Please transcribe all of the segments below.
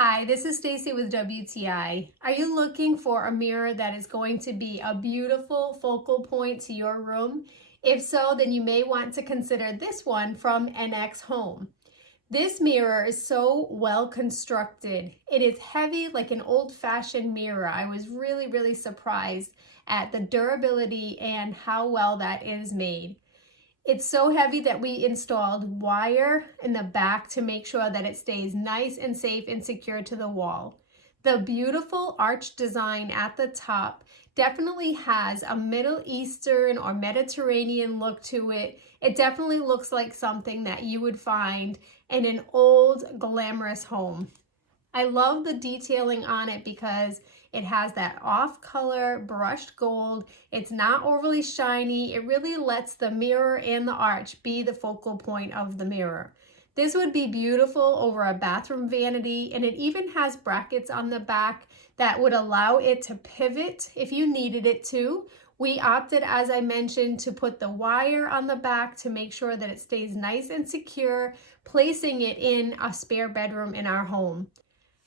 Hi, this is Stacy with WTI. Are you looking for a mirror that is going to be a beautiful focal point to your room? If so, then you may want to consider this one from NXHOME. This mirror is so well constructed. It is heavy like an old-fashioned mirror. I was really surprised at the durability and how well that is made. It's so heavy that we installed wire in the back to make sure that it stays nice and safe and secure to the wall. The beautiful arch design at the top definitely has a Middle Eastern or Mediterranean look to it. It definitely looks like something that you would find in an old glamorous home. I love the detailing on it because it has that off-color brushed gold. It's not overly shiny. It really lets the mirror and the arch be the focal point of the mirror. This would be beautiful over a bathroom vanity, and it even has brackets on the back that would allow it to pivot if you needed it to. We opted, as I mentioned, to put the wire on the back to make sure that it stays nice and secure, placing it in a spare bedroom in our home.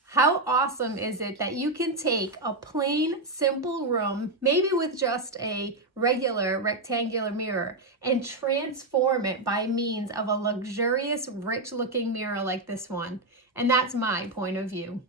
How awesome is it that you can take a plain, simple room, maybe with just a regular rectangular mirror, and transform it by means of a luxurious, rich-looking mirror like this one? And that's my point of view.